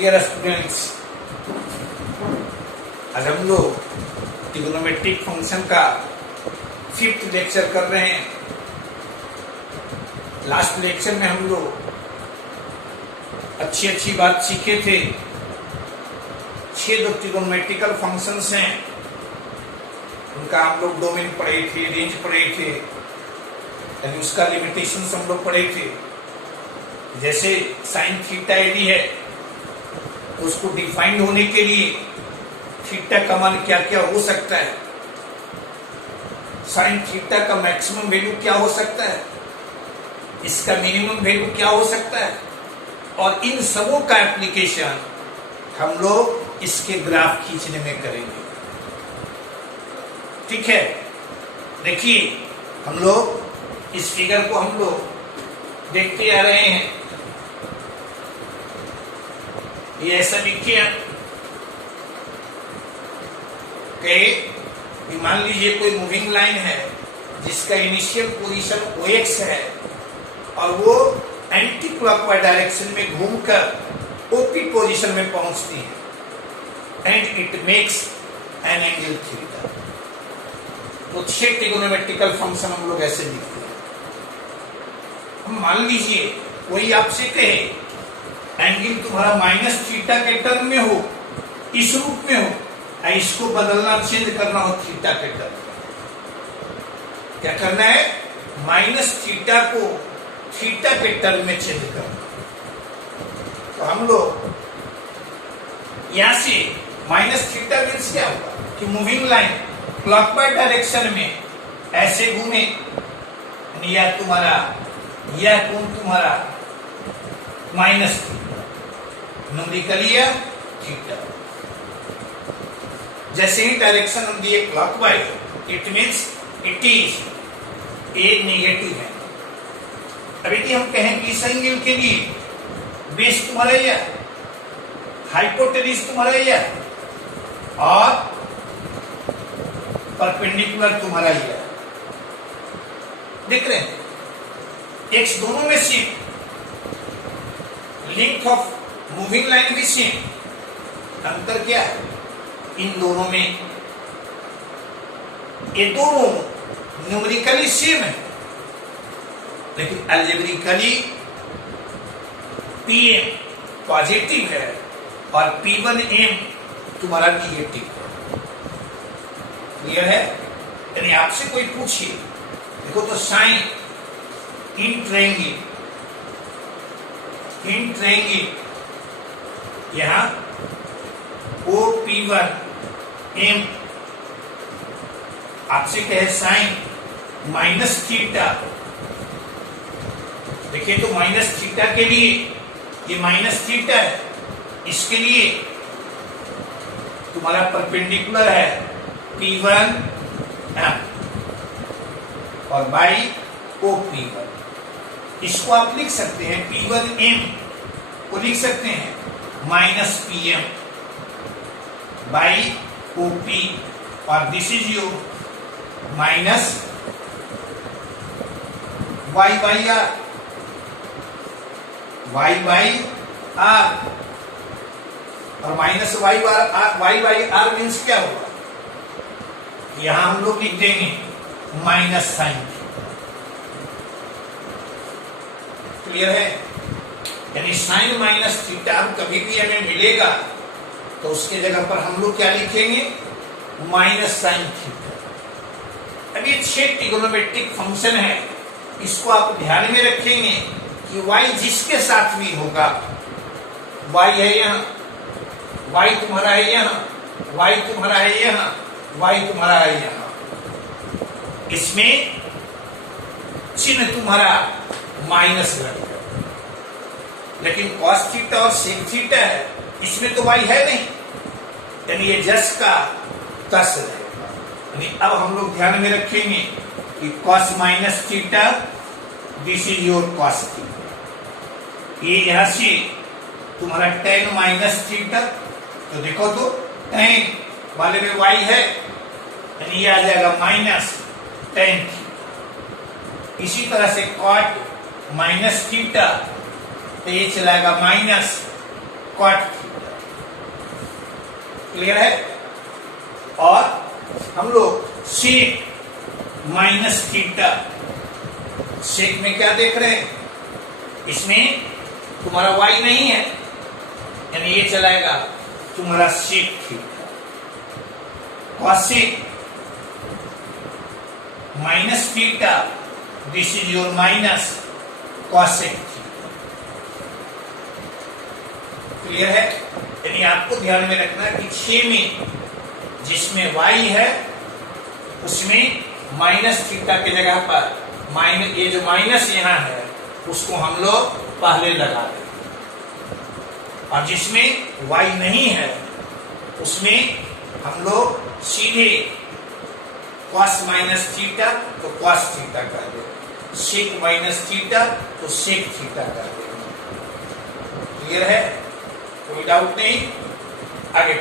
Dear students, आज हम लोग ट्रिग्नोमेट्रिक फंक्शन का 5th लेक्चर कर रहे हैं। लास्ट लेक्चर में हम लोग अच्छी बात सीखे थे। 6 जो ट्रिग्नोमेट्रिकल फंक्शंस हैं उनका हम लोग डोमेन पढ़े थे, रेंज पढ़े थे, यानी उसका लिमिटेशंस हम लोग पढ़े थे। जैसे साइन थीटा यदि है तो उसको डिफाइंड होने के लिए थीटा का मान क्या क्या हो सकता है, साइन थीटा का मैक्सिमम वैल्यू क्या हो सकता है, इसका मिनिमम वैल्यू क्या हो सकता है, और इन सबों का एप्लीकेशन हम लोग इसके ग्राफ खींचने में करेंगे। ठीक है, देखिए हम लोग इस फिगर को हम लोग देखते आ रहे हैं। ये ऐसा लिखिए कि मान लीजिए कोई मूविंग लाइन है जिसका इनिशियल पोजीशन OX है और वो एंटी क्लॉकवाइज डायरेक्शन में घूमकर OP पोजीशन में पहुंचती है and it makes an angle theta. तो 6 ट्रिग्नोमेट्रिकल फंक्शन हम लोग ऐसे लिखते हैं। हम मान लीजिए कोई आपसे कहे एंगल तुम्हारा माइनस थीटा के टर्म में हो, इस रूप में हो, इसको बदलना, चेंज करना हो थीटा के टर्म में। क्या करना है? माइनस थीटा को थीटा के टर्म में चेंज करना। तो हम लोग यहां से माइनस थीटा मीन्स क्या होगा कि मूविंग लाइन क्लॉकवाइज डायरेक्शन में ऐसे घूमे, यह कोण तुम्हारा माइनस न्यूमेरिकली थीटा। जैसे ही डायरेक्शन हम दिए clockwise, it means it is A negative है। अभी कि हम कहें कि इस एंगल के लिए बेस तुम्हारा यह, हाइपोटेन्यूज तुम्हारा यह, और परपेंडिकुलर तुम्हारा यह। देख रहे हैं एक्स दोनों में same, length of moving line भी सेम। अंतर क्या है इन दोनों में? ये दोनों न्यूमेरिकली सेम है, लेकिन अलजेब्रिकली PM पॉजिटिव है और P1M तुम्हारा निगेटिव है। क्लियर है? यानी आपसे कोई पूछे, देखो तो साइन इन ट्रायंगल यहां OP1M आपसे कहे साइन माइनस थीटा। देखिए तो माइनस थीटा के लिए ये माइनस थीटा है, इसके लिए तुम्हारा परपेंडिकुलर है P1M और बाई OP1। इसको आप लिख सकते हैं P1M को लिख सकते हैं माइनस PM बाई OP, और this is your minus Y by R, और minus Y by R means क्या होगा? यहां हम लोग लिख देंगे माइनस साइन। क्लियर है? यानी साइन माइनस थीटा कभी भी हमें मिलेगा तो उसके जगह पर हम लोग क्या लिखेंगे? Minus sine theta. अब ये 6 ट्रिग्नोमेट्रिक फंक्शन है, इसको आप ध्यान में रखेंगे कि y जिसके साथ भी होगा, y है यहाँ, y तुम्हारा है यहाँ, y तुम्हारा है यहाँ, y तुम्हारा है यहाँ, इसमें चिन्ह तुम्हारा माइनस लगेगा। लेकिन cos थीटा और sin थीटा है, इसमें तो y है नहीं, यानी ये जस का तस रहेगा। यानी अब हम लोग ध्यान में रखेंगे कि cos minus theta, this is your cos theta. ये यहां से तुम्हारा tan माइनस थीटा, तो देखो तो tan वाले में y है, यानी ये आ जाएगा माइनस tan थीटा। इसी तरह से cot माइनस थीटा, तो ये चलाएगा माइनस कॉट थीटा। क्लियर है? और हम लोग सेक माइनस थीटा, सेक में क्या देख रहे हैं? इसमें तुम्हारा y नहीं है, यानी ये चलाएगा तुम्हारा sec theta. Cosec minus theta, this is your minus cosec theta. Clear है? यानी आपको ध्यान में रखना है कि 6 में जिसमें y है उसमें माइनस थीटा की जगह पर माइनस, ये जो माइनस यहां है उसको हम लोग पहले लगा दें, और जिसमें y नहीं है उसमें हम लोग सीधे cos माइनस थीटा तो cos थीटा कर दें, सेक माइनस थीटा तो सेक थीटा कर दें। क्लियर है? कोई डाउट नहीं? आगे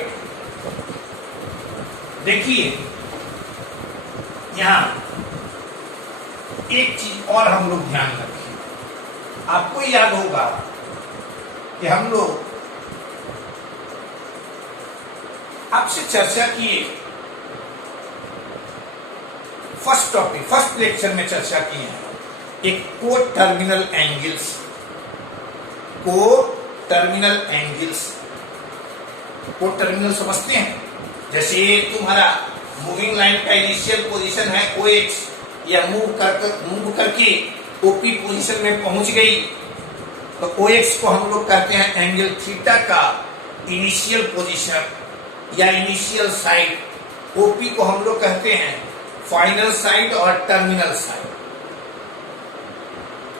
देखिए, यहां एक चीज और हम लोग ध्यान रखें। आपको याद होगा कि हम लोग आपसे चर्चा किए, फर्स्ट टॉपिक, फर्स्ट लेक्चर में चर्चा की है एक को टर्मिनल एंगल्स, को टर्मिनल एंगल्स। को टर्मिनल समझते हैं? जैसे तुम्हारा मूविंग लाइन का इनिशियल पोजीशन है OX, या मूव करके OP पोजीशन में पहुंच गई, तो OX को हम लोग कहते हैं एंगल थीटा का इनिशियल पोजीशन या इनिशियल साइड। OP को हम लोग कहते हैं फाइनल साइड और टर्मिनल साइड।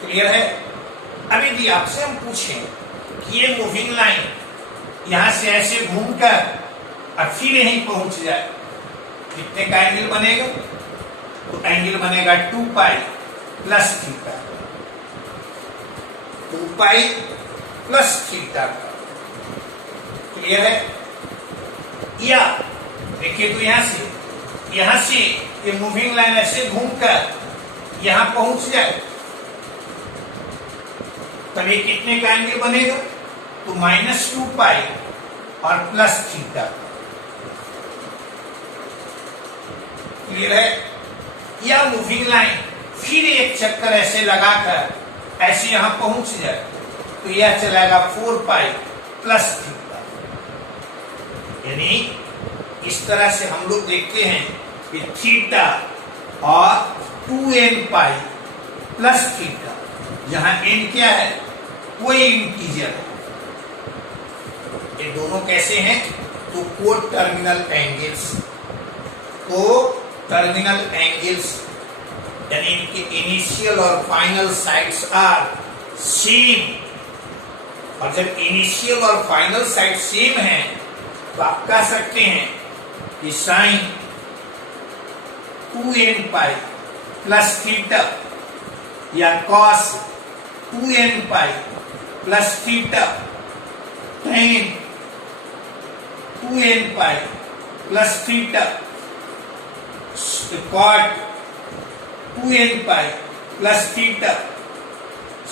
क्लियर है? अब यदि आपसे हम पूछें कि ये मूविंग लाइन यहां से ऐसे घूमकर और फिर यहीं पहुंच जाए, कितने का एंगल बनेगा? तो एंगल बनेगा 2 पाई प्लस थीटा, 2 पाई प्लस थीटा का। क्लियर है? या देखिए, तो यहां से ये मूविंग लाइन ऐसे घूमकर यहां पहुंच जाए, तब ये कितने का एंगल बनेगा? तो -2 पाई और प्लस थीटा। क्लियर है? या मूविंग लाइन फिर एक चक्कर ऐसे लगाकर ऐसे यहां पहुंच जाए, तो यह चलाएगा 4 पाई प्लस थीटा। यानी इस तरह से हम लोग देखते हैं कि थीटा और 2n पाई प्लस थीटा, यहां n क्या है? कोई इंटीजर है। ये दोनों कैसे हैं? तो को टर्मिनल एंगल्स, को टर्मिनल एंगल्स, यानी इनके इनिशियल और फाइनल साइड्स आर सेम। और जब इनिशियल और फाइनल साइड सेम है तो आप कह सकते हैं कि sine 2n pi plus theta या cos 2n pi plus theta tan 2n pi plus theta cot 2n pi plus theta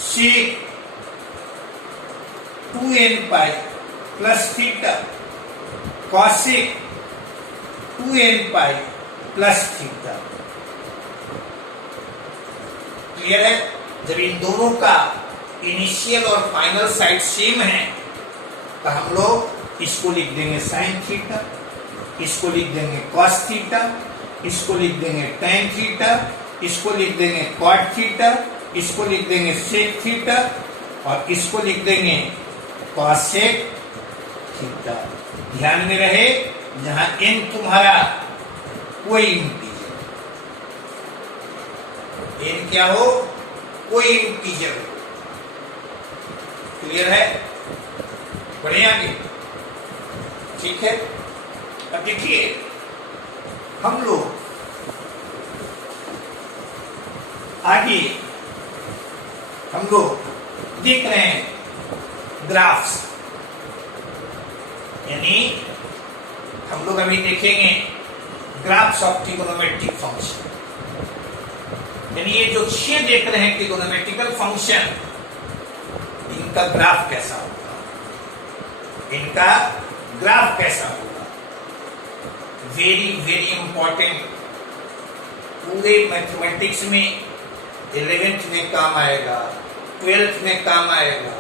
sec 2n pi plus theta cosec 2n pi plus theta. Clear है? जब इन दोनों का initial और final side same है तो हम लोग इसको लिख देंगे साइन थीटा, इसको लिख देंगे कॉस थीटा, इसको लिख देंगे टेन थीटा, इसको लिख देंगे कॉट थीटा, इसको लिख देंगे सेक थीटा, और इसको लिख देंगे कॉसेक थीटा। ध्यान में रहे, जहां n तुम्हारा कोई इंटीजर, n क्या हो? कोई इंटीजर। क्लियर है? बढ़े आगे? ठीक है। अब देखिए, हम लोग आगे हम लोग देख रहे हैं ग्राफ्स, यानी हम लोग अभी देखेंगे ग्राफ्स ऑफ ट्रिगोनोमेट्रिक फंक्शन। यानी ये जो 6 देख रहे हैं ट्रिगोनोमेट्रिकल फंक्शन, इनका ग्राफ कैसा होगा, इनका ग्राफ कैसा होगा। वेरी वेरी इंपॉर्टेंट, पूरे मैथमेटिक्स में 11th में काम आएगा, 12th में काम आएगा,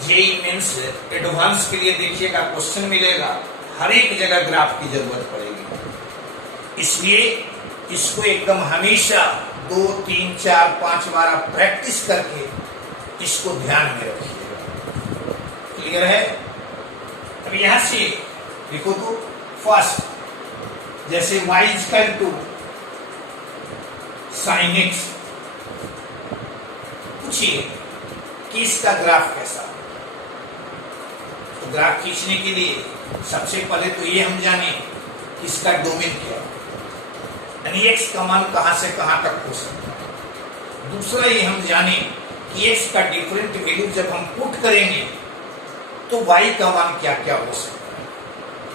जेई मेंस एडवांस के लिए देखिएगा क्वेश्चन मिलेगा, हर एक जगह ग्राफ की जरूरत पड़ेगी। इसलिए इसको एकदम हमेशा 2, 3, 4, 5 बार आप प्रैक्टिस करके इसको ध्यान में रखिएगा। क्लियर है? अब यहां से देखो तो फर्स्ट, जैसे y equal to sine x, पूछिए कि इसका ग्राफ कैसा। तो ग्राफ खींचने के लिए सबसे पहले तो ये हम जाने कि इसका डोमेन क्या है, यानी x का मान कहां से कहां तक हो सकता है। दूसरा ये हम जाने कि x का डिफरेंट वैल्यू जब हम पुट करेंगे तो y का मान क्या क्या हो सकता है,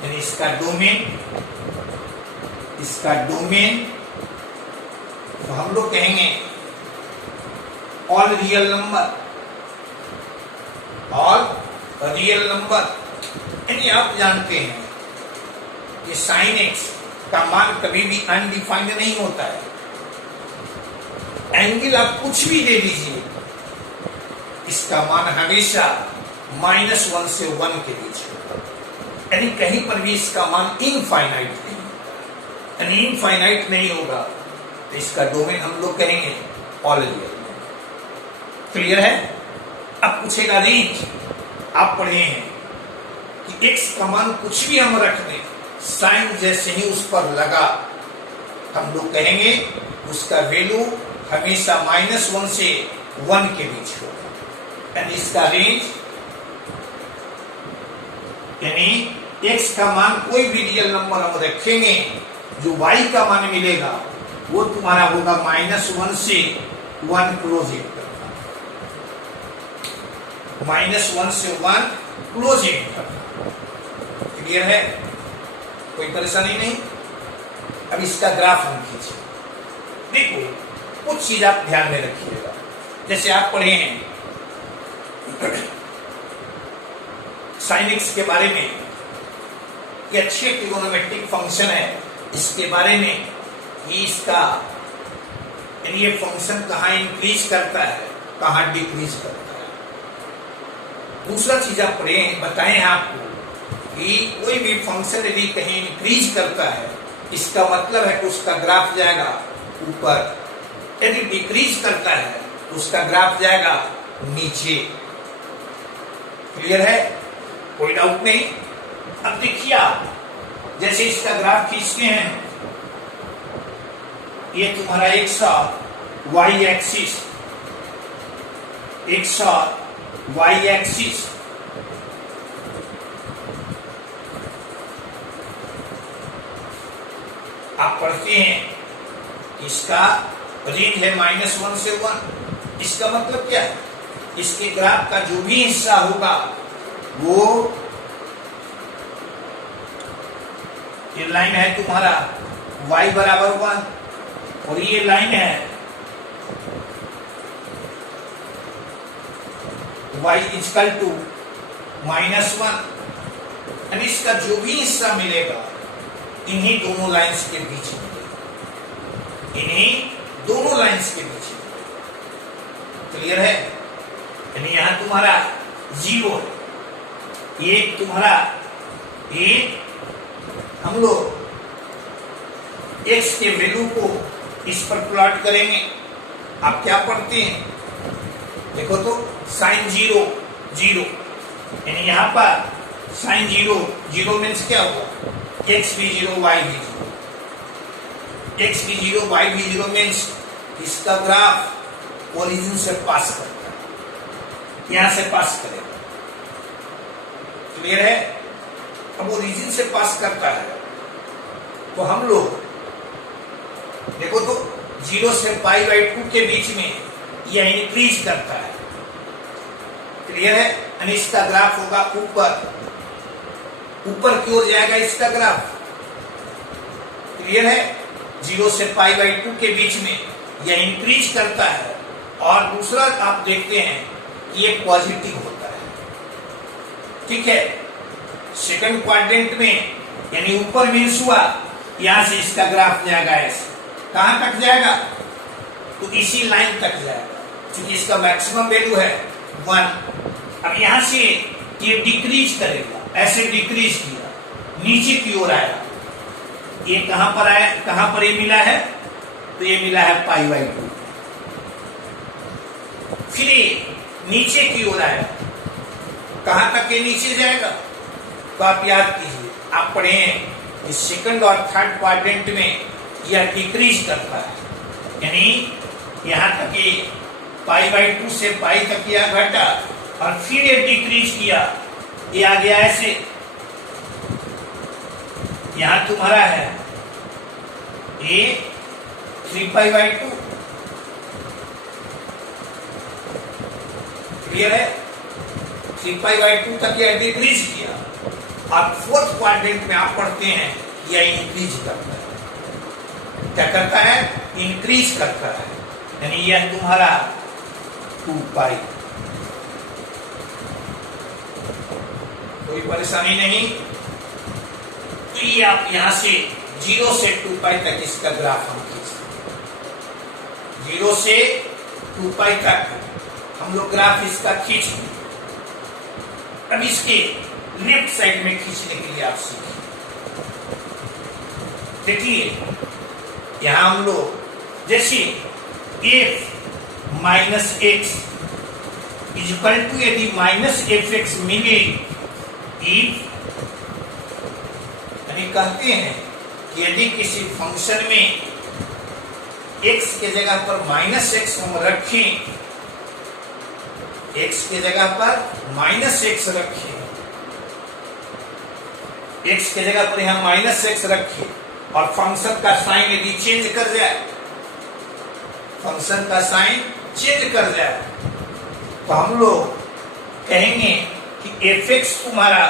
यानी इसका डोमेन तो हम लोग कहेंगे ऑल रियल नंबर, यानी आप जानते हैं कि साइन एक्स का मान कभी भी अनडिफाइंड नहीं होता है। एंगल आप कुछ भी दे दीजिए, इसका मान हमेशा -1 से 1 के बीच होगा, यानी कहीं पर भी इसका मान इनफाइनाइट नहीं होगा, यानी इनफाइनाइट नहीं होगा तो इसका डोमेन हम लोग कहेंगे ऑल रियल। क्लियर है? अब पूछेगा रेंज, आप पढ़े हैं कि x का मान कुछ भी हम रख दें, साइन जैसे ही उस पर लगा हम लोग कहेंगे उसका वैल्यू हमेशा -1 से 1 के बीच होगा, यानी इसका रेंज, यानी x का मान कोई भी रियल नंबर हम रखेंगे, जो y का मान मिलेगा वो तुम्हारा होगा -1 से 1 क्लोजिंग करना, -1 से 1 क्लोजिंग करना। क्लियर है? कोई परेशानी नहीं। अब इसका ग्राफ हम खींचे, देखो कुछ चीज आप ध्यान में रखिएगा। जैसे आप पढ़े हैं साइन एक्स के बारे में, ये अच्छे ट्रिगोनोमेट्रिक फंक्शन है, इसके बारे में कि इसका यानी ये फंक्शन कहाँ इंक्रीज करता है, कहाँ डिक्रीज करता है। दूसरा चीज आप पढ़े बताए हैं आपको कि कोई भी फंक्शन यदि कहीं इंक्रीज करता है, इसका मतलब है कि उसका ग्राफ जाएगा ऊपर, यदि डिक्रीज करता है तो उसका ग्राफ जाएगा नीचे। क्लियर है? कोई डाउट नहीं। अब देखिए आप, जैसे इसका ग्राफ खींचते हैं, ये तुम्हारा एक साथ वाई एक्सिस, आप पढ़ते हैं इसका रेंज है -1 से 1। इसका मतलब क्या है? इसके ग्राफ का जो भी हिस्सा होगा वो, ये लाइन है तुम्हारा y बराबर 1 और ये लाइन है y इक्वल टू -1, यानी इसका जो भी हिस्सा मिलेगा इन्हीं दोनों लाइंस के बीच में, इन्हीं दोनों लाइंस के बीच में। क्लियर है? यानी यहां तुम्हारा 0 है, ये तुम्हारा एक, हम लोग x के वैल्यू को इस पर प्लॉट करेंगे। आप क्या पढ़ते हैं? देखो तो साइन 0 0, यानी यहां पर साइन 0 मीन्स क्या होगा? x भी 0 y भी 0, x भी 0 y भी 0 मीन्स इसका ग्राफ ओरिजिन से पास करता है, यहां से पास करेगा। क्लियर है? अब ओरिजिन से पास करता है तो हम लोग देखो तो 0 से π/2 के बीच में यह इंक्रीज करता है। क्लियर है? यानी इसका ग्राफ होगा ऊपर की ओर जाएगा इसका ग्राफ। क्लियर है? 0 से π/2 के बीच में यह इंक्रीज करता है। और दूसरा आप देखते हैं कि ये पॉजिटिव होता है। ठीक है? सेकंड क्वाड्रेंट में यानी ऊपर मीन्स हुआ यहां से इसका ग्राफ जाएगा ऐसे, कहां तक जाएगा? तो इसी लाइन तक जाएगा, क्योंकि इसका मैक्सिमम वैल्यू है 1। अब यहां से ये डिक्रीज करेगा, ऐसे डिक्रीज किया, नीचे की ओर आया, ये कहां पर आया, कहां पर ये मिला है? तो ये मिला है π/2। फिर नीचे की ओर आया, कहां तक ये नीचे जाएगा? तो आप याद कीजिए, आप पढ़े हैं सेकंड और थर्ड क्वाड्रेंट में यह डिक्रीज करता है, यानी यहां तक ये π/2 से π तक यह घटा और फिर ये डिक्रीज किया, ये आ गया ऐसे, यहां तुम्हारा है ये 3π/2। क्लियर है? 3π/2 तक यह डिक्रीज किया, और फोर्थ क्वाड्रेंट में आप पढ़ते हैं यह इंक्रीज करता है। क्या करता है? इंक्रीज करता है, यानी यह तुम्हारा 2π। कोई परेशानी नहीं? तो ये आप यहां से 0 से 2π तक इसका ग्राफ हम खींचते, 0 से 2π तक हम लोग ग्राफ इसका खींचते। अब इसके लेफ्ट साइड में खींचने के लिए आप सीखिए। देखिए यहां हम लोग जैसे f minus x equal to, यदि माइनस fx मिले, यानी कहते हैं कि यदि किसी फंक्शन में x के जगह पर माइनस एक्स हम रखें, x के जगह पर माइनस एक्स रखें, x के जगह पर यहां माइनस एक्स रखें और फंक्शन का साइन यदि चेंज कर जाए, फंक्शन का साइन चेंज कर जाए, तो हम लोग कहेंगे कि fx तुम्हारा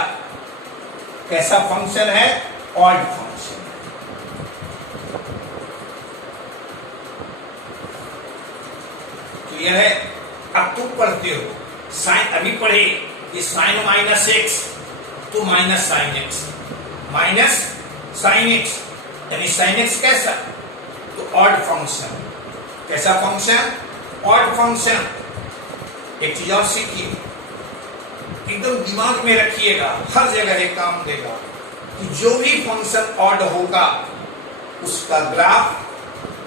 कैसा फंक्शन है? Odd function. क्लियर है? अब तुम पढ़ते हो साइन, अभी पढ़े कि साइन माइनस एक्स तो minus sine x, minus sine x, यानी साइन एक्स कैसा? तो ऑड फंक्शन। कैसा फंक्शन? Odd function. एक चीज और सीखिए, एकदम दिमाग में रखिएगा, हर जगह ये काम देगा कि जो भी फंक्शन ऑड होगा उसका ग्राफ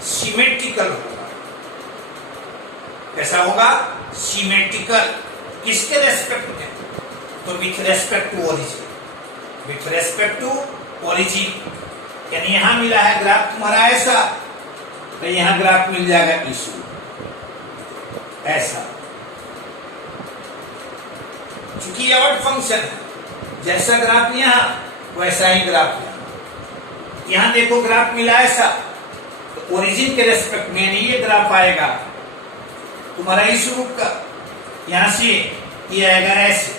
सिमेट्रिकल होगा। कैसा होगा? सिमेट्रिकल। किसके रेस्पेक्ट में? तो with respect to origin, with respect to origin. यानी यहां मिला है ग्राफ तुम्हारा ऐसा, तो यहां ग्राफ मिल जाएगा इशू ऐसा, क्योंकि ये ऑड फंक्शन है। जैसा ग्राफ यहां वैसा ही ग्राफ यहां। यहां देखो ग्राफ मिला ऐसा, तो ओरिजिन के रेस्पेक्ट में यानी ये ग्राफ आएगा तुम्हारा इस रूप का, यहां से ये आएगा ऐसे।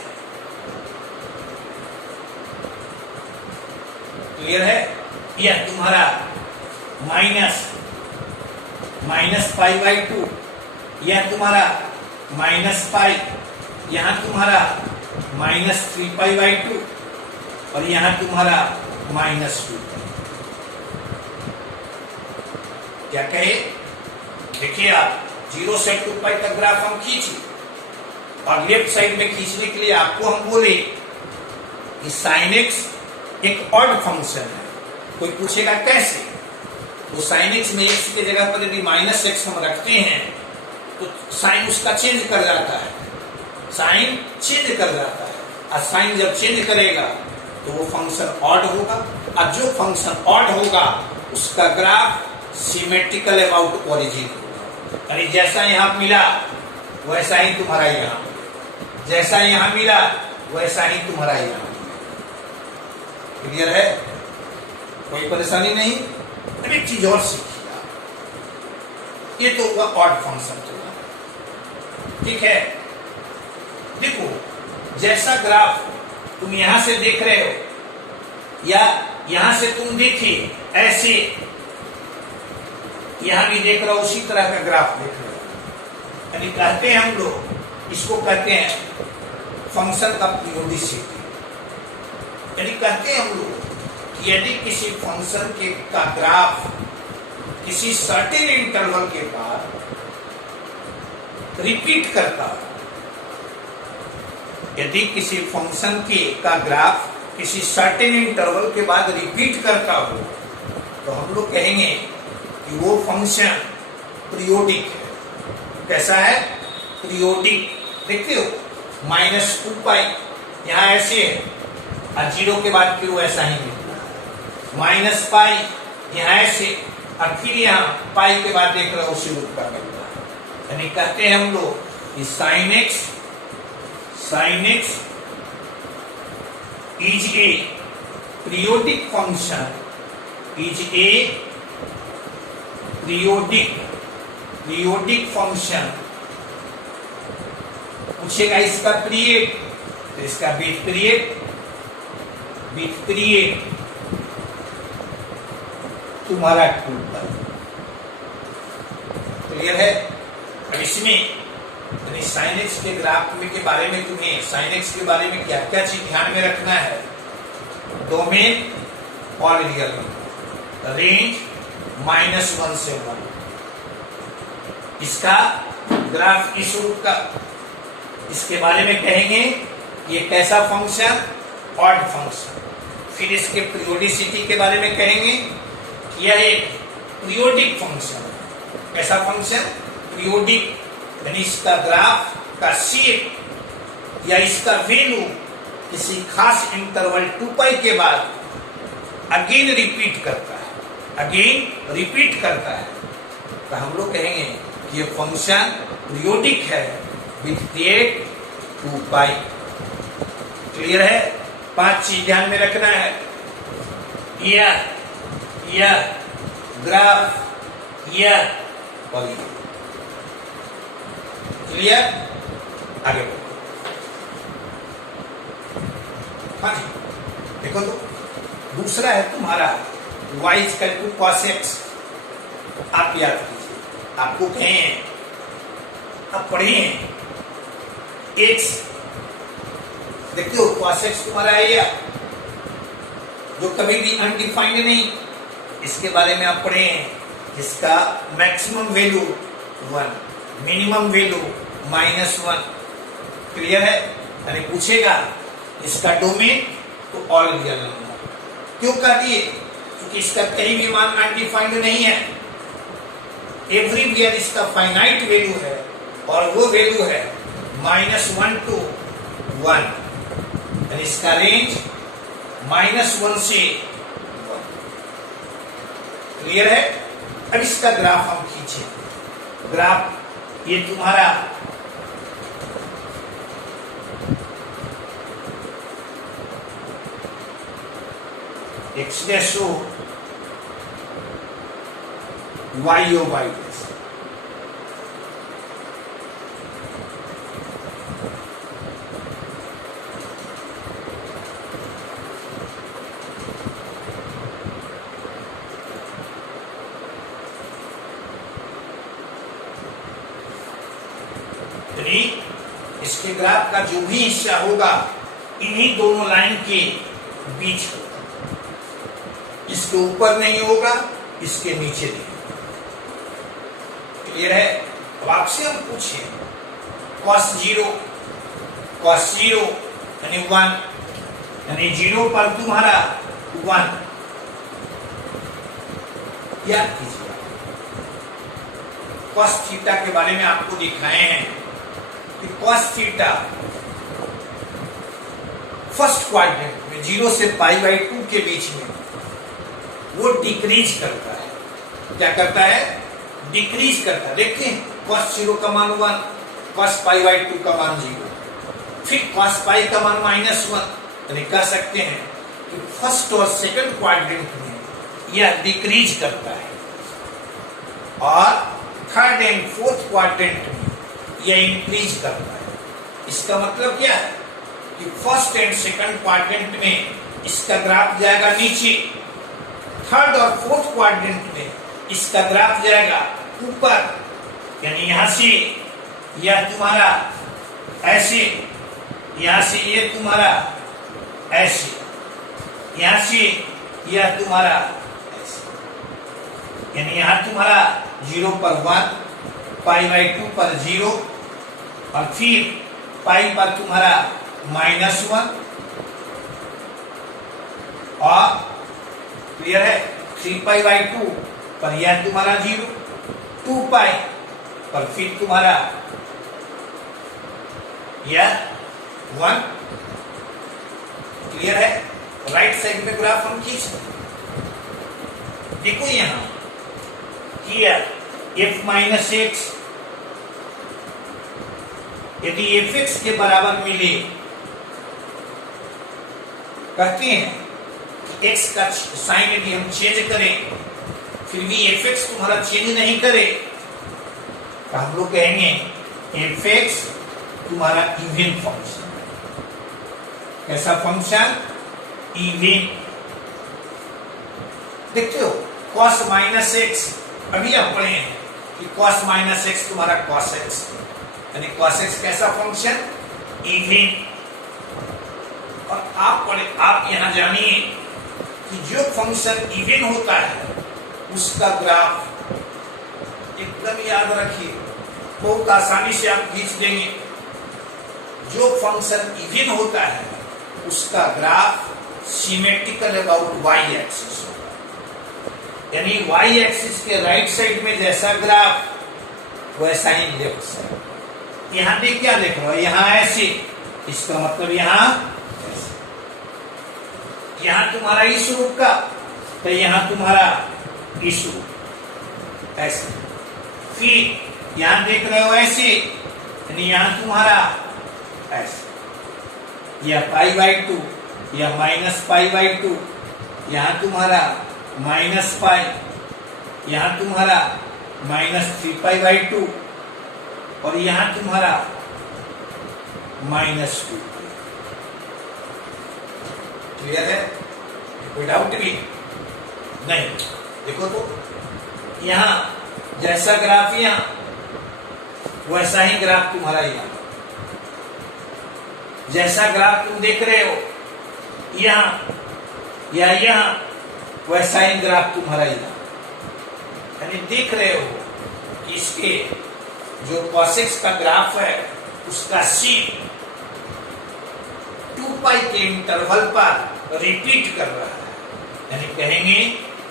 क्लियर है? यह तुम्हारा माइनस π/2, यह तुम्हारा माइनस पाई, यहां तुम्हारा माइनस 3π/2 और यहां तुम्हारा -2। क्या कहे? देखिए आप 0 से 2π तक ग्राफ हम खींचे, और लेफ्ट साइड में खींचने के लिए आपको हम बोले कि sin x एक ऑड फंक्शन है। कोई पूछेगा कैसे? तो sin x में x की जगह पर यदि -x हम रखते हैं तो साइन उसका चेंज कर जाता है, साइन चेंज कर जाता है, और साइन जब चेंज करेगा तो वो फंक्शन ऑड होगा, और जो फंक्शन ऑड होगा उसका ग्राफ सिमेट्रिकल अबाउट ओरिजिन होगा। यानी जैसा यहां मिला वैसा ही तुम्हारा यहां, जैसा यहां मिला वैसा ही तुम्हारा यहां। क्लियर है? कोई परेशानी नहीं? एक चीज और सीखिए आप, ये तो हुआ ऑड फंक्शन तो, ठीक है? देखो जैसा ग्राफ तुम यहां से देख रहे हो या यहां से तुम देखिए ऐसे, यहां भी देख रहे हो उसी तरह का ग्राफ देख रहे हो। यानी कहते हैं हम लोग, इसको कहते हैं फंक्शन का पीरियोडिसिटी। यानी कहते हैं हम लोग यदि किसी फंक्शन के का ग्राफ किसी सर्टेन इंटरवल के बाद रिपीट करता हो, यदि किसी फंक्शन के का ग्राफ किसी सर्टेन इंटरवल के बाद रिपीट करता हो, तो हम लोग कहेंगे कि वो फंक्शन पीरियोडिक है। कैसा है? पीरियोडिक। देखते हो -2π यहाँ ऐसे है और 0 के बाद फिर वो ऐसा ही निकला, -π यहाँ ऐसे और फिर यहाँ पाई के बाद देख रहे हो उसी रूप का मिलता है। यानी कहते हैं हम लोग कि sin x is a periodic function, is a periodic function। पूछेगा इसका पीरियड, तो इसका बीट पीरियड तुम्हारा 2π। क्लियर है? अब इसमें sin x के ग्राफ में के बारे में तुम्हें sin x के बारे में क्या क्या चीज ध्यान में रखना है? डोमेन और रियल नंबर, रेंज -1 से 1, इसका ग्राफ इस रूप का, इसके बारे में कहेंगे ये कैसा फंक्शन? Odd function. फिर इसके पीरियोडिसिटी के बारे में कहेंगे कि यह एक पीरियोडिक फंक्शन है। कैसा फंक्शन? पीरियोडिक। यानी इसका ग्राफ का शेप या इसका वैल्यू किसी खास इंटरवल 2π के बाद अगेन रिपीट करता है, तो हम लोग कहेंगे कि ये फंक्शन पीरियोडिक है विथ पीरियड 2π। क्लियर है? 5 चीज ध्यान में रखना है। यह ग्राफ, यह और ये। क्लियर? आगे बढ़ो। हाँ जी, देखो तो दूसरा है तुम्हारा y = cos x। आप याद कीजिए, आपको कहें, आप पढ़ें x, देखते हो cos x तुम्हारा है या जो कभी भी अनडिफाइंड नहीं, इसके बारे में आप पढ़ें, जिसका maximum value 1, minimum value -1। Clear है? यानी पूछेगा इसका डोमेन तो ऑल रियल नंबर। क्यों कह दिए? क्योंकि इसका कहीं भी मान अनडिफाइंड नहीं है, एवरीवेयर इसका फाइनाइट वैल्यू है और वो वैल्यू है -1 to 1। यानी इसका रेंज -1 से 1। क्लियर है? अब इसका ग्राफ हम खींचे। ग्राफ ये तुम्हारा x' हो, y हो, y'। इसके ग्राफ का जो भी हिस्सा होगा इन्हीं दोनों लाइन के बीच होगा, इसके ऊपर नहीं होगा, इसके नीचे नहीं। क्लियर है? अब आपसे हम पूछे cos 0 यानी 1, यानी 0 पर तुम्हारा 1। याद कीजिए, cos थीटा के बारे में आपको दिखाए हैं कि cos थीटा फर्स्ट क्वाड्रेंट में 0 से π/2 के बीच में वो डिक्रीज करता है। क्या करता है? डिक्रीज करता है। देखिए cos 0 का मान 1, cos π/2 का मान 0, फिर cos π का मान -1। यानी कह सकते हैं कि फर्स्ट और सेकंड क्वाड्रेंट में यह डिक्रीज करता है और थर्ड एंड फोर्थ क्वाड्रेंट में यह इंक्रीज करता है। इसका मतलब क्या है कि फर्स्ट एंड सेकंड क्वाड्रेंट में इसका ग्राफ जाएगा नीचे, थर्ड और फोर्थ क्वाड्रेंट में इसका ग्राफ जाएगा ऊपर। यानी यहां से यह तुम्हारा ऐसे, यहां से ये तुम्हारा ऐसे, यहां से यह तुम्हारा यानी यहां तुम्हारा 0 पर 1, π/2 पर 0 और फिर पाई पर तुम्हारा -1 और क्लियर है 3π/2 पर यह तुम्हारा 0, 2π पर फिर तुम्हारा यह 1। क्लियर है। राइट साइड में ग्राफ हम खींच देखो यहां किया f-x यदि fx के बराबर मिले, कहते हैं कि x का साइन यदि हम चेंज करें फिर भी fx तुम्हारा चेंज नहीं करे तो हम लोग कहेंगे fx तुम्हारा इवन फंक्शन। कैसा फंक्शन? इवन। देखते हो cos -x अभी आप पढ़े हैं कि cos -x तुम्हारा cos x यानी cos x कैसा फंक्शन? इवन। और आप यहां जानिए कि जो फंक्शन इवन होता है उसका ग्राफ एकदम याद रखिए, बहुत आसानी से आप खींच देंगे। जो फंक्शन इवन होता है उसका graph symmetrical about y axis होगा, यानी y एक्सिस के राइट साइड में जैसा ग्राफ वैसा ही लेफ्ट साइड। यहां देख क्या देख रहे हो, यहां ऐसे, इसका मतलब यहां तुम्हारा इस रूप का तो यहां तुम्हारा इस रूप ऐसे। फिर यहां देख रहे हो ऐसे, यानी यहां तुम्हारा ऐसे, यह π/2, यह -π/2, यहां तुम्हारा -π, यहां तुम्हारा -3π/2 और यहां तुम्हारा -2। क्लियर है? कोई डाउट भी नहीं? देखो तो यहां जैसा ग्राफ यहां वैसा ही ग्राफ तुम्हारा यहां, जैसा ग्राफ तुम देख रहे हो यहां या यहां वैसा ही ग्राफ तुम्हारा यहां, यानी देख रहे हो कि इसके जो cos x का ग्राफ है उसका c 2π के इंटरवल पर रिपीट कर रहा है, यानी कहेंगे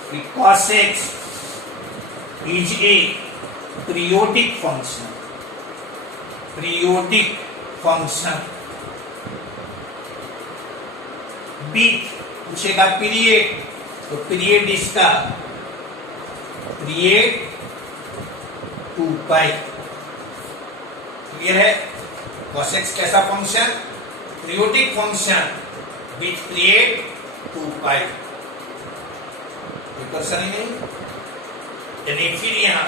कि cos x is a periodic function. Periodic function बीट पूछेगा पीरियड, तो पीरियड इसका पीरियड 2π। क्लियर है? cos x कैसा function? Periodic function with period 2π। कोई परेशानी नहीं? यानी फिर यहाँ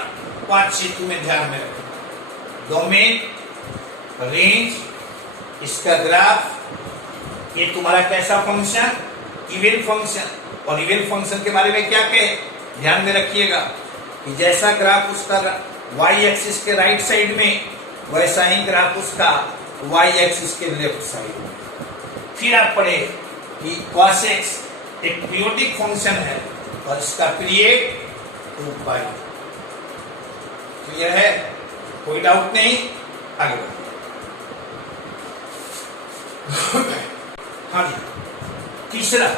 5 चीज तुम्हें ध्यान में रखना। डोमेन, रेंज, इसका ग्राफ, ये तुम्हारा कैसा फंक्शन? Even function. और इवन फंक्शन के बारे में क्या कहे ध्यान में रखिएगा कि जैसा ग्राफ उसका y एक्सिस के राइट साइड में वैसा ही ग्राफ उसका y एक्सिस के लेफ्ट साइड में। फिर आप पढ़े कि cos x एक पीरियोडिक फंक्शन है और इसका पीरियड 2π। क्लियर है? कोई डाउट नहीं? आगे बढ़ो। हाँ जी, तीसरा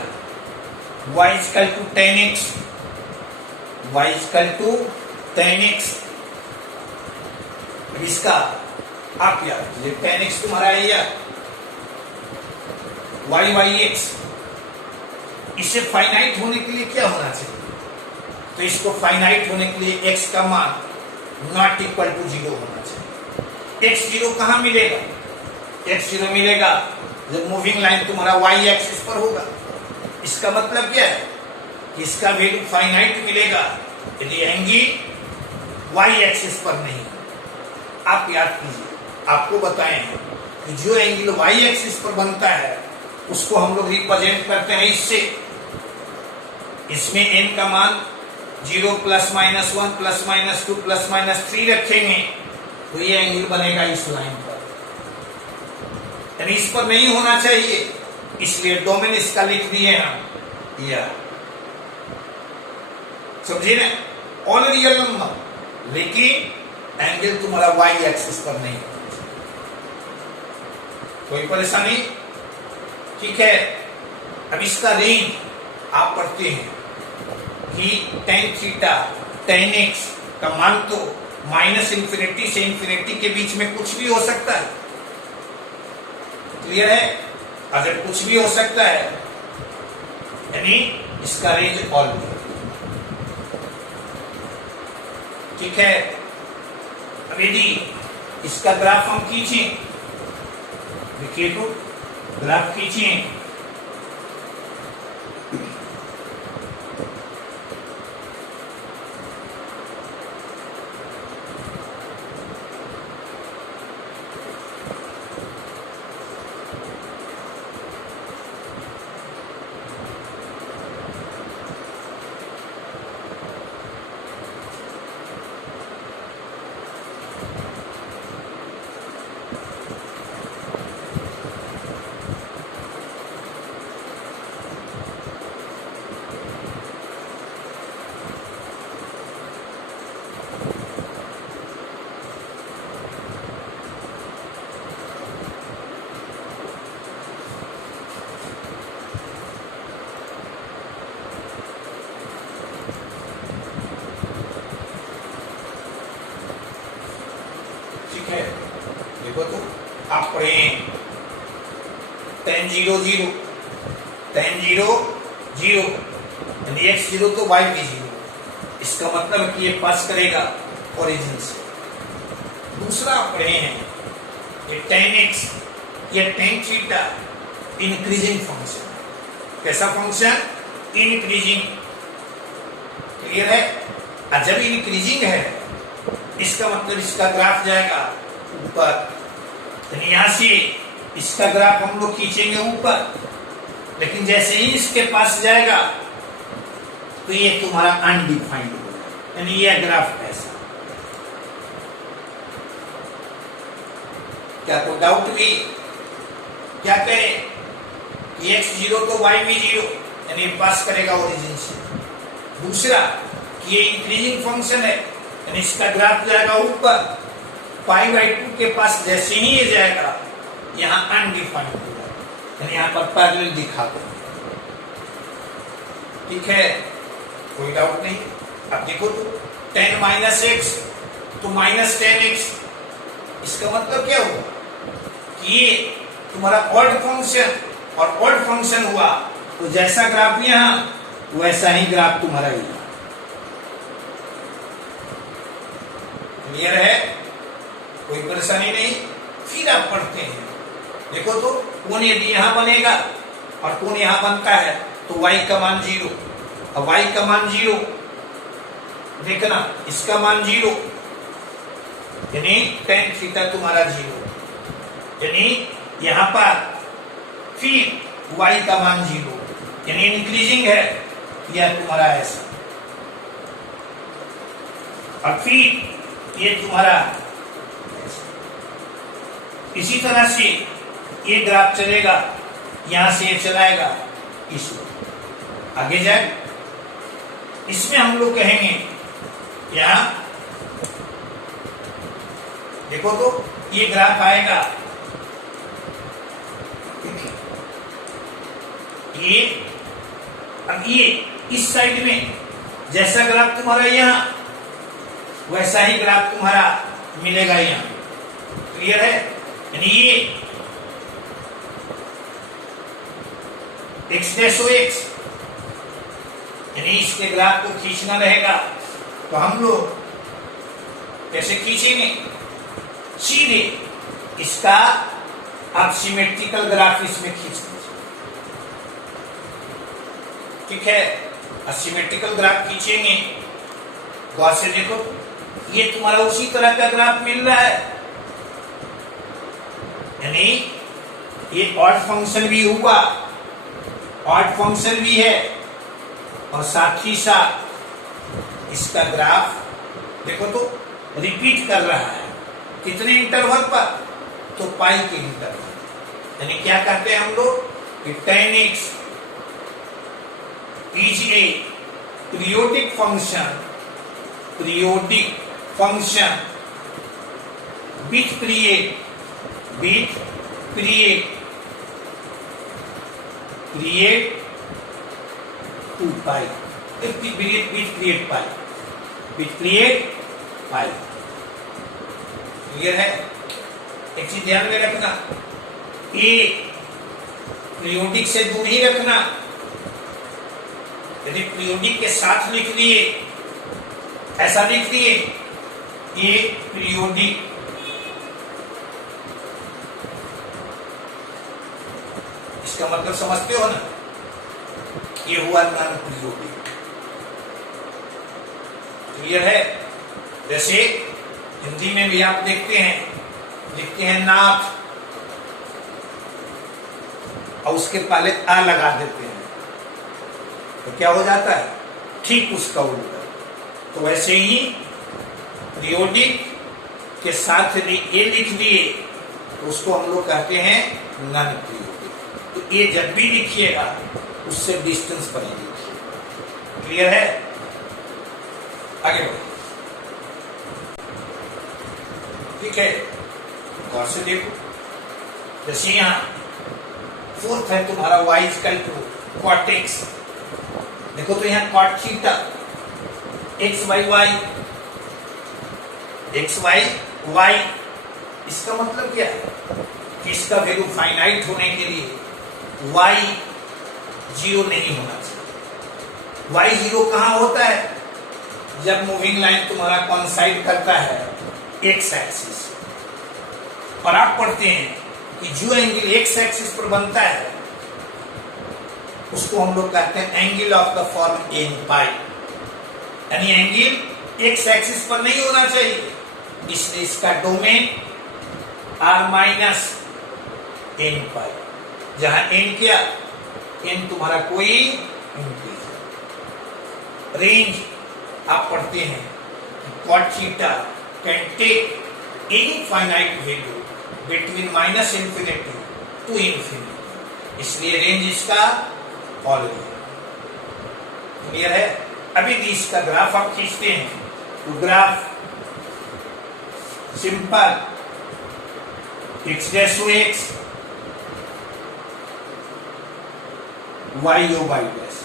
y equal to 10x, y equal to 10x। इसका आप याद कीजिए 10x तुम्हारा है या y/x। इसे फाइनाइट होने के लिए क्या होना चाहिए? तो इसको फाइनाइट होने के लिए x का मान नॉट इक्वल टू 0 होना चाहिए। x0 कहां मिलेगा? x0 मिलेगा जब मूविंग लाइन तुम्हारा y एक्सिस पर होगा। इसका मतलब क्या है? इसका वैल्यू फाइनाइट मिलेगा यदि एंगल y एक्सिस पर नहीं। आप याद कीजिए, आपको बताएं कि जो एंगल y एक्सिस पर बनता है उसको हम लोग रिप्रेजेंट करते हैं इससे। इसमें n का मान 0 +- 1 +- 2 +- 3 रखेंगे तो ये एंगल बनेगा इस लाइन पर, यानी इस पर नहीं होना चाहिए, इसलिए डोमेन इसका लिख दिए हम। समझे ना, ऑल रियल नंबर, लेकिन एंगल तुम्हारा वाई एक्सिस पर नहीं है। कोई परेशानी? ठीक है। अब इसका रेंज आप पढ़ते हैं कि टेन थीटा टेन एक्स का मान तो माइनस इंफिनिटी से इंफिनिटी के बीच में कुछ भी हो सकता है। क्लियर है? अगर कुछ भी हो सकता है यानी इसका रेंज ऑल भी। ठीक है। अब यदि इसका ग्राफ हम खींचें, देखिए तो ग्राफ खींचें, ठीक है। देखो तो आप पढ़े ten zero zero, ten zero zero यानी एक्स जीरो तो वाई भी जीरो, इसका मतलब कि ये पास करेगा ओरिजिन से। दूसरा आप पढ़े हैं ये टेन एक्स या टेन थीटा इंक्रीजिंग फंक्शन। कैसा फंक्शन? इंक्रीजिंग। क्लियर है? और जब इंक्रीजिंग है इसका मतलब इसका ग्राफ जाएगा ऊपर, यानी यहां से इसका ग्राफ हम लोग खींचेंगे ऊपर, लेकिन जैसे ही इसके पास जाएगा तो ये तुम्हारा अनडिफाइंड होगा, यानी ये ग्राफ ऐसा। क्या कोई डाउट भी? क्या करें? एक्स जीरो तो वाई भी जीरो, यानी पास करेगा ओरिजिन से। दूसरा कि ये इंक्रीजिंग फंक्शन है, यानी इसका ग्राफ जाएगा ऊपर, पाई बाई टू के पास जैसे ही ये जाएगा यहां अनडिफाइंड होगा, यानी यहां पर पैरेलल दिखा दो। ठीक है, कोई डाउट नहीं। अब देखो तो टेन माइनस एक्स तो माइनस टेन एक्स, इसका मतलब क्या हुआ कि ये तुम्हारा ऑड फंक्शन, और ऑड फंक्शन हुआ तो जैसा ग्राफ यहां वैसा ही ग्राफ तुम्हारा यहां। क्लियर है? कोई परेशानी नहीं। फिर आप पढ़ते हैं, देखो तो कोण यदि यहां बनेगा और कोण यहां बनता है तो y का मान जीरो, और y का मान जीरो, देखना इसका मान जीरो, यानी टेन थीटा तुम्हारा जीरो, यानी यहां पर फिर y का मान जीरो, यानी इंक्रीजिंग है, यह तुम्हारा ऐसा, और फिर ये तुम्हारा इसी तरह से ये ग्राफ चलेगा, यहां से ये चलाएगा इस आगे जाए। इसमें हम लोग कहेंगे यहां देखो तो ये ग्राफ आएगा, ये अब ये इस साइड में जैसा ग्राफ तुम्हारा यहां वैसा ही ग्राफ तुम्हारा मिलेगा यहां। क्लियर है? यानी ये एक्स डैश ओ एक्स, यानी इसके ग्राफ को खींचना रहेगा तो हम लोग कैसे खींचेंगे? सीधे इसका आप सिमेट्रिकल ग्राफ इसमें खींच दीजिए। ठीक है, सिमेट्रिकल ग्राफ खींचेंगे तो से देखो ये तुम्हारा उसी तरह का ग्राफ मिल रहा है, यानी ये ऑड फंक्शन भी हुआ, ऑड फंक्शन भी है, और साथ ही साथ इसका ग्राफ देखो तो रिपीट कर रहा है। कितने इंटरवल पर? तो पाई के इंटरवल, यानी क्या कहते हैं हम लोग कि tan x is a periodic function with period 2 pi with period pi. Clear है? एक चीज ध्यान में रखना, ए पीरियोडिक से दूर ही रखना। यदि पीरियोडिक के साथ लिख लिए, ऐसा लिख लिए ए पीरियोडिक, इसका मतलब समझते हो ना, ये हुआ नॉन पीरियोडिक। क्लियर है? जैसे हिंदी में भी आप देखते हैं, लिखते हैं नाथ और उसके पहले आ लगा देते हैं, तो क्या हो जाता है? ठीक उसका उल्टा। तो वैसे ही पीरियोडिक के साथ ए लिख दिए तो उसको हम लोग कहते हैं नॉन पीरियोडिक। तो ये जब भी लिखिएगा उससे डिस्टेंस पर लिखिए। क्लियर है? आगे बढ़ो। ठीक है, गौर से देखो। जैसे यहां फोर्थ है तुम्हारा y equal to cot x। देखो तो यहां cot theta x y y, इसका मतलब क्या है कि इसका वैल्यू फाइनाइट होने के लिए y 0 नहीं होना चाहिए। y 0 कहां होता है? जब मूविंग लाइन तुम्हारा कॉन्साइड करता है एक्स एक्सिस, और आप पढ़ते हैं कि जो एंगल एक्स एक्सिस पर बनता है उसको हम लोग कहते हैं angle of the form n pi. यानी एंगल एक्स एक्सिस पर नहीं होना चाहिए, इसलिए इसका डोमेन आर माइनस एन पाई, जहां एन क्या? एन तुम्हारा कोई इंटीजर। रेंज आप पढ़ते हैं कि cot theta can take any finite value between minus infinity to infinity, इसलिए रेंज इसका ऑलरेडी। क्लियर है? अभी इसका ग्राफ आप खींचते हैं तो graph simple x dash to x y O y dash.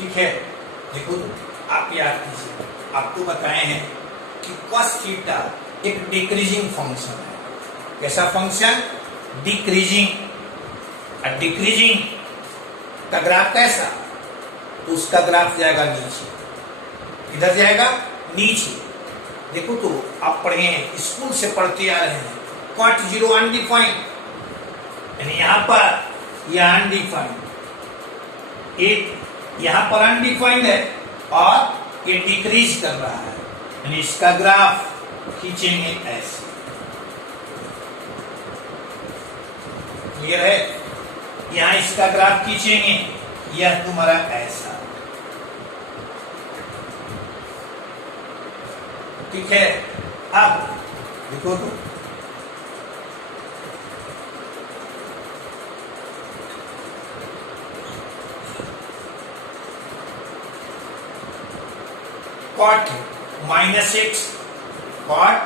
ठीक है, देखो आप याद कीजिए, आपको बताए हैं कि cos थीटा एक डिक्रीजिंग फंक्शन है। कैसा फंक्शन? डिक्रीजिंग। डिक्रीजिंग का ग्राफ कैसा? तो उसका ग्राफ जाएगा नीचे। इधर जाएगा नीचे। देखो तो आप पढ़े हैं, स्कूल से पढ़ते आ रहे हैं, cot 0 अनडिफाइंड, यानी यहां पर यह अनडिफाइंड, एक यहां पर अनडिफाइंड है और ये डिक्रीज कर रहा है, यानी इसका ग्राफ खींचेंगे ऐसे। क्लियर है? यहां इसका ग्राफ खींचेंगे, यह तुम्हारा ऐसा। ठीक है, अब देखो तो cot minus x, cot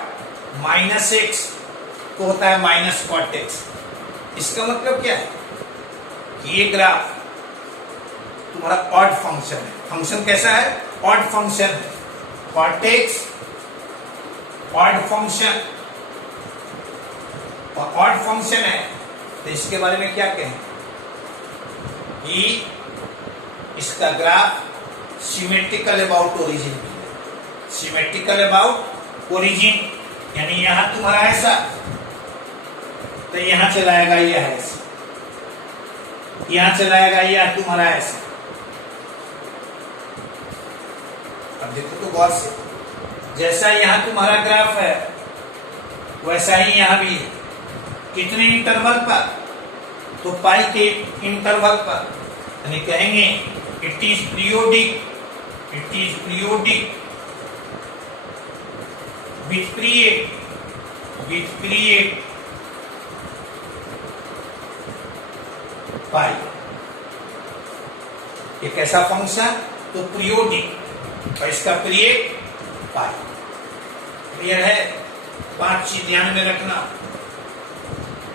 minus x तो होता है माइनस cot x। इसका मतलब क्या है कि ये ग्राफ तुम्हारा ऑड फंक्शन है। फंक्शन कैसा है? ऑड फंक्शन है। cot x ऑड फंक्शन, और ऑड फंक्शन है तो इसके बारे में क्या कहें कि इसका graph symmetrical about origin, symmetrical about origin, यानी यहां तुम्हारा ऐसा तो यहां चलाएगा यह ऐसा, यहां चलाएगा यह तुम्हारा ऐसा। अब देखो तो गौर से, जैसा यहां तुम्हारा ग्राफ है वैसा ही यहां भी है। कितने इंटरवल पर? तो पाई के इंटरवल पर, यानी कहेंगे it is periodic, it is periodic with period pi. ये कैसा फंक्शन? तो पीरियोडिक और इसका पीरियड पाई। क्लियर है? 5 चीज ध्यान में रखना।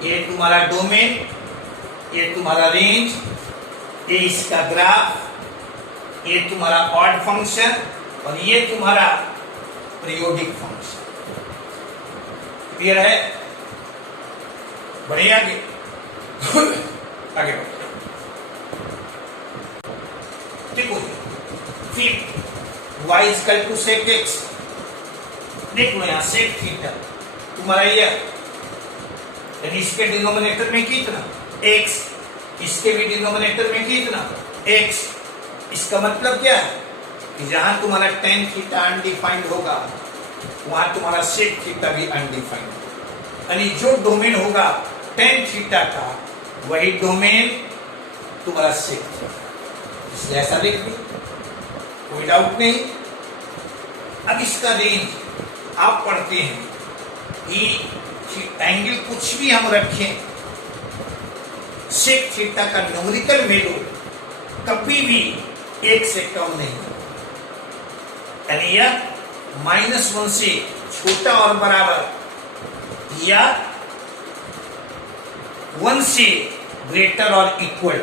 ये तुम्हारा डोमेन, ये तुम्हारा रेंज, ये इसका ग्राफ, ये तुम्हारा ऑड फंक्शन और ये तुम्हारा पीरियोडिक फंक्शन। क्लियर है? बढ़िया आगे आगे बढ़ो। देखो फिर y equal to sec x। देखो यहां सेक थीटा तुम्हारा ये, यानी इसके डिनोमिनेटर में कितना x, इसके भी डिनोमिनेटर में कितना x। इसका मतलब क्या है कि जहां तुम्हारा tan थीटा अनडिफाइंड होगा वहां तुम्हारा सेक थीटा भी अनडिफाइंड होगा। यानी जो डोमेन होगा tan थीटा का वही डोमेन तुम्हारा सेक थीटा। इसलिए ऐसा लिख दो, कोई डाउट नहीं। अब इसका रेंज आप पढ़ते हैं कि एंगल कुछ भी हम रखें, सेक थीटा का न्यूमेरिकल वैल्यू कभी भी 1 से कम नहीं, यानी यह -1 से छोटा और बराबर या 1 से ग्रेटर और इक्वल,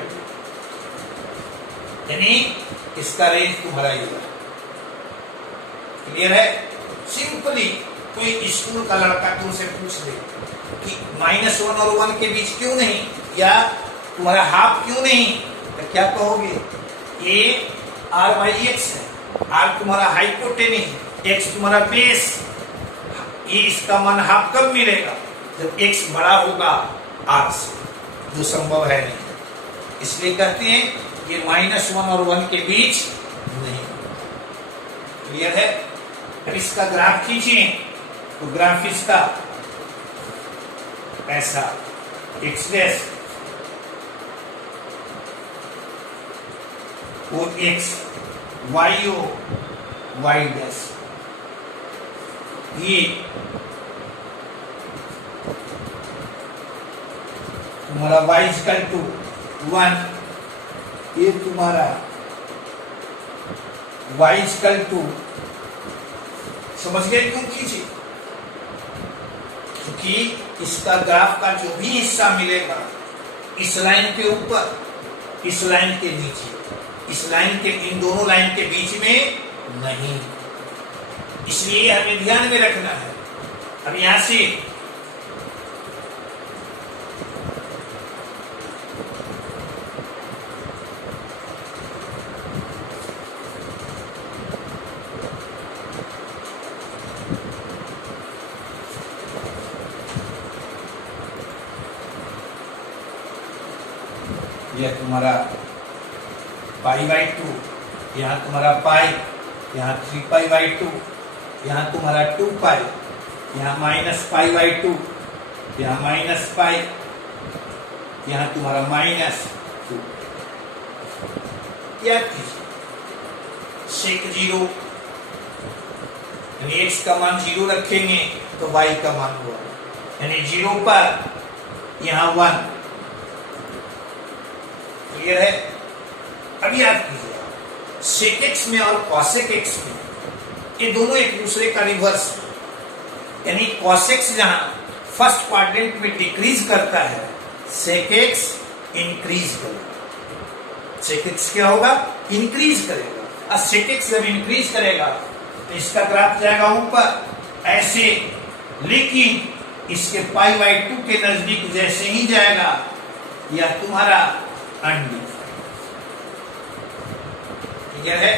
यानी इसका रेंज तुम्हारा ये है। क्लियर है? सिंपली कोई स्कूल का लड़का तुमसे पूछ ले कि -1 और 1 के बीच क्यों नहीं, या तुम्हारा हाफ क्यों नहीं, तो क्या कहोगे? ये r/x है, r तुम्हारा हाइपोटेनिस, x तुम्हारा बेस। ये इसका मान हाफ कब मिलेगा? जब x बड़ा होगा r से, जो संभव है नहीं। इसलिए कहते हैं ये -1 और 1 के बीच नहीं। क्लियर है? अब इसका ग्राफ खींचिए तो ग्राफ इसका ऐसा x डैश और x y o y dash, ये तुम्हारा y इक्वल टू 1, ये तुम्हारा y इक्वल टू, समझ गए क्यों खींचे? क्योंकि इसका ग्राफ का जो भी हिस्सा मिलेगा इस लाइन के ऊपर, इस लाइन के नीचे, इस लाइन के इन दोनों लाइन के बीच में नहीं। इसलिए हमें ध्यान में रखना है। अब यहां से यह तुम्हारा π/2, यहाँ तुम्हारा पाई, यहाँ 3π/2, यहाँ तुम्हारा 2π, यहाँ -π/2, यहाँ -π, यहाँ तुम्हारा -2। क्या कीजिए? सेक 0, यानी x का मान 0 रखेंगे तो y का मान हुआ, यानी 0 पर यहाँ 1। क्लियर है? अब याद कीजिए, सेक एक्स में और कॉसेक एक्स में ये दोनों एक दूसरे का रिवर्स है। यानी कॉसेक्स जहां फर्स्ट क्वाड्रेंट में डिक्रीज करता है, सेक एक्स इंक्रीज करेगा। सेक एक्स क्या होगा? इंक्रीज करेगा। और सेक एक्स जब इंक्रीज करेगा तो इसका ग्राफ जाएगा ऊपर ऐसे, लेकिन इसके π/2 के नजदीक जैसे ही जाएगा यह तुम्हारा अनडिफाइंड। क्लियर है?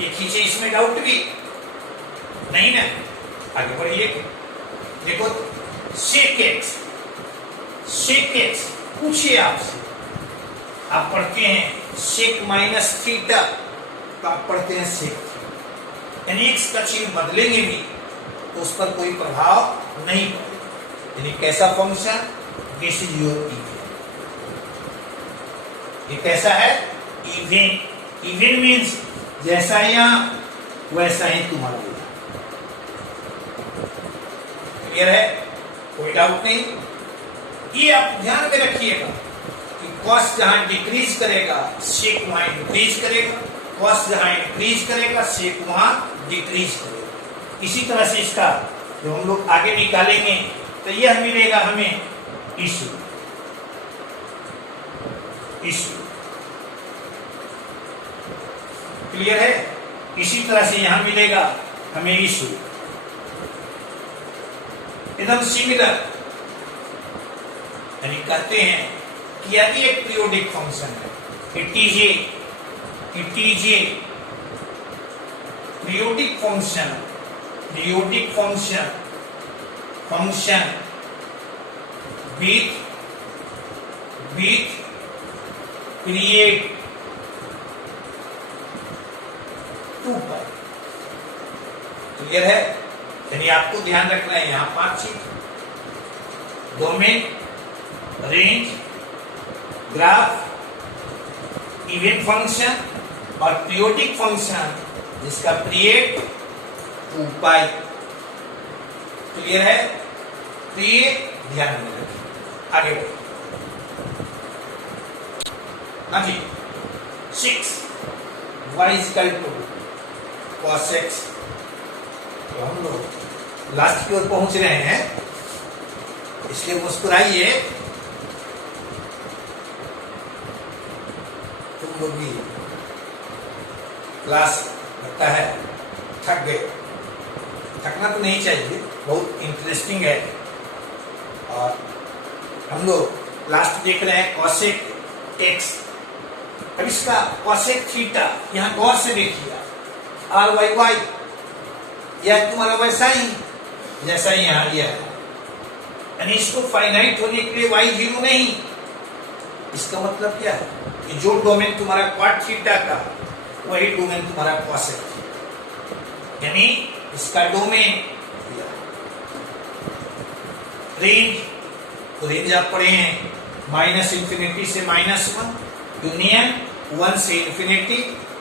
ये खींचे, इसमें डाउट भी नहीं ना? आगे बढ़िए। देखो सेक एक्स पूछिए आपसे, आप पढ़ते हैं सेक -θ, तो आप पढ़ते हैं सेक, यानी एक्स का चिन्ह बदलेंगे भी तो उस पर कोई प्रभाव नहीं पड़ेगा। यानी कैसा function? This is your even. ये कैसा है? इवन। इवन मीन्स जैसा यहाँ वैसा ही तुम्हारा यहाँ। क्लियर है? कोई डाउट नहीं? ये आप ध्यान में रखिएगा कि कॉस्ट जहां डिक्रीज करेगा सेक वहां इंक्रीज करेगा, कॉस्ट जहां इंक्रीज करेगा सेक वहां डिक्रीज करेगा। इसी तरह से इसका जो हम लोग आगे निकालेंगे तो यह मिलेगा हमें इशू। क्लियर है? इसी तरह से यहां मिलेगा हमें इशू। एकदम सिमिलर। यानी कहते हैं कि यदि एक पीरियोडिक फंक्शन है, it is a periodic function with period 2π। Clear है? यानी आपको ध्यान रखना है यहां 5 चीज: domain, range, graph, even function और पीरियोडिक फंक्शन जिसका पीरियड 2π। क्लियर है? तो ये ध्यान में रखिए। आगे बढ़ो। हाँ जी, 6 y equal to cos x। तो हम लोग लास्ट की ओर पहुंच रहे हैं, इसलिए मुस्कुराइए। तुम लोग भी क्लास लगता है थक गए। थकना तो नहीं चाहिए, बहुत इंटरेस्टिंग है। और हम लोग लास्ट देख रहे हैं cosec x। अब इसका cosec थीटा यहां गौर से देखिए, r y y, यह तुम्हारा वैसा ही जैसा ही यहां लिया है। यानी इसको फाइनाइट होने के लिए y 0 नहीं। इसका मतलब क्या है कि जो डोमेन तुम्हारा cot थीटा का वही डोमेन तुम्हारा cosec। यानी इसका डोमेन रेंज, तो रेंज आप पढ़े हैं -∞ से -1, यूनियन 1 से इंफिनिटी,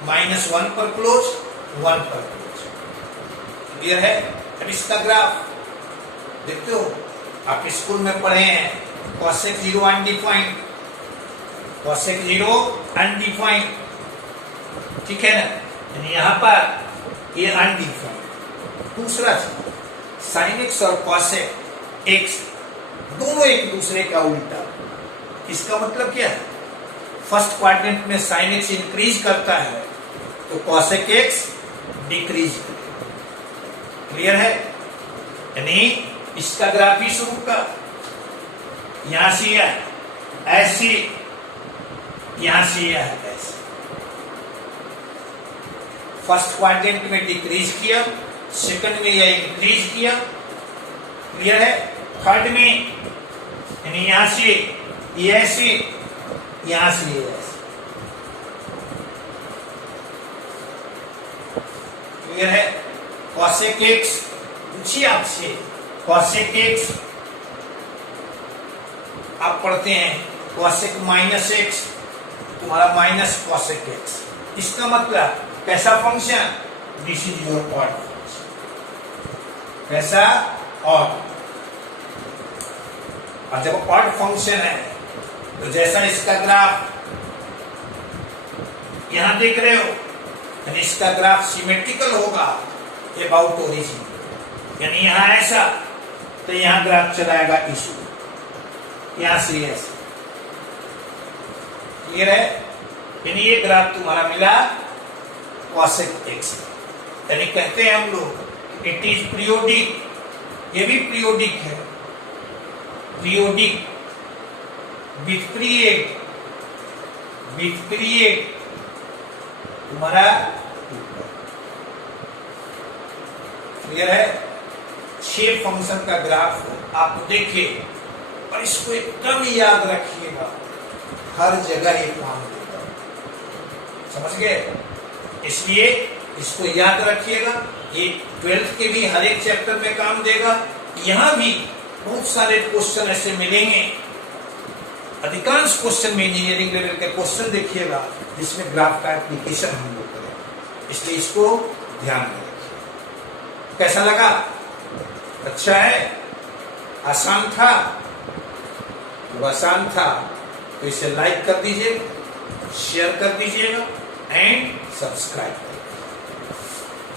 -1 पर क्लोज, 1 पर क्लोज। क्लियर है? अब इसका ग्राफ देखते हो, आप स्कूल में पढ़े हैं cosec 0 अनडिफाइंड, cosec 0 अनडिफाइंड। ठीक है ना? यानी यहां पर ये अनडिफाइंड। दूसरा sin x और cosec x दोनों एक दूसरे का उल्टा। इसका मतलब क्या है? फर्स्ट क्वाड्रेंट में sin x इंक्रीज करता है तो cosec x डिक्रीज करेगा। क्लियर है? यानी इसका ग्राफ इस रूप का, यहां से यह ऐसे, यहां से यह ऐसे। फर्स्ट क्वाड्रेंट में डिक्रीज किया, सेकंड में यह इंक्रीज किया। क्लियर है? थर्ड में यानी यहां से ये ऐसे, यहां से ये ऐसे। क्लियर है? cosec x, पूछिए आपसे cosec x आप पढ़ते हैं cosec -x, तुम्हारा माइनस cosec x। इसका मतलब कैसा function? This is your odd function. कैसा? ऑड। और जब ऑड फंक्शन है तो जैसा इसका ग्राफ यहां देख रहे हो, यानी इसका ग्राफ सिमेट्रिकल होगा अबाउट ओरिजिन। यानी यहां ऐसा तो यहां ग्राफ चलाएगा इशू, यहां से ऐसा। क्लियर है? यानी ये ग्राफ तुम्हारा मिला cosec x। यानी कहते हैं हम लोग इट इज पीरियोडिक। ये भी पीरियोडिक है, पीरियोडिक विथ पीरियड तुम्हारा। क्लियर है? 6 फंक्शन का ग्राफ आप देखिए और इसको एकदम याद रखिएगा, हर जगह ये काम देगा। समझ गए? इसलिए इसको याद रखिएगा। ये 12th के भी हर एक चैप्टर में काम देगा यहां भी बहुत सारे क्वेश्चन ऐसे मिलेंगे। अधिकांश क्वेश्चन में इंजीनियरिंग लेवल के क्वेश्चन देखिएगा जिसमें ग्राफ का एप्लीकेशन हम लोग करें, इसलिए इसको ध्यान में रखिए। कैसा लगा? अच्छा है? आसान था? तो आसान था तो इसे लाइक कर दीजिएगा, शेयर कर दीजिएगा एंड सब्सक्राइब।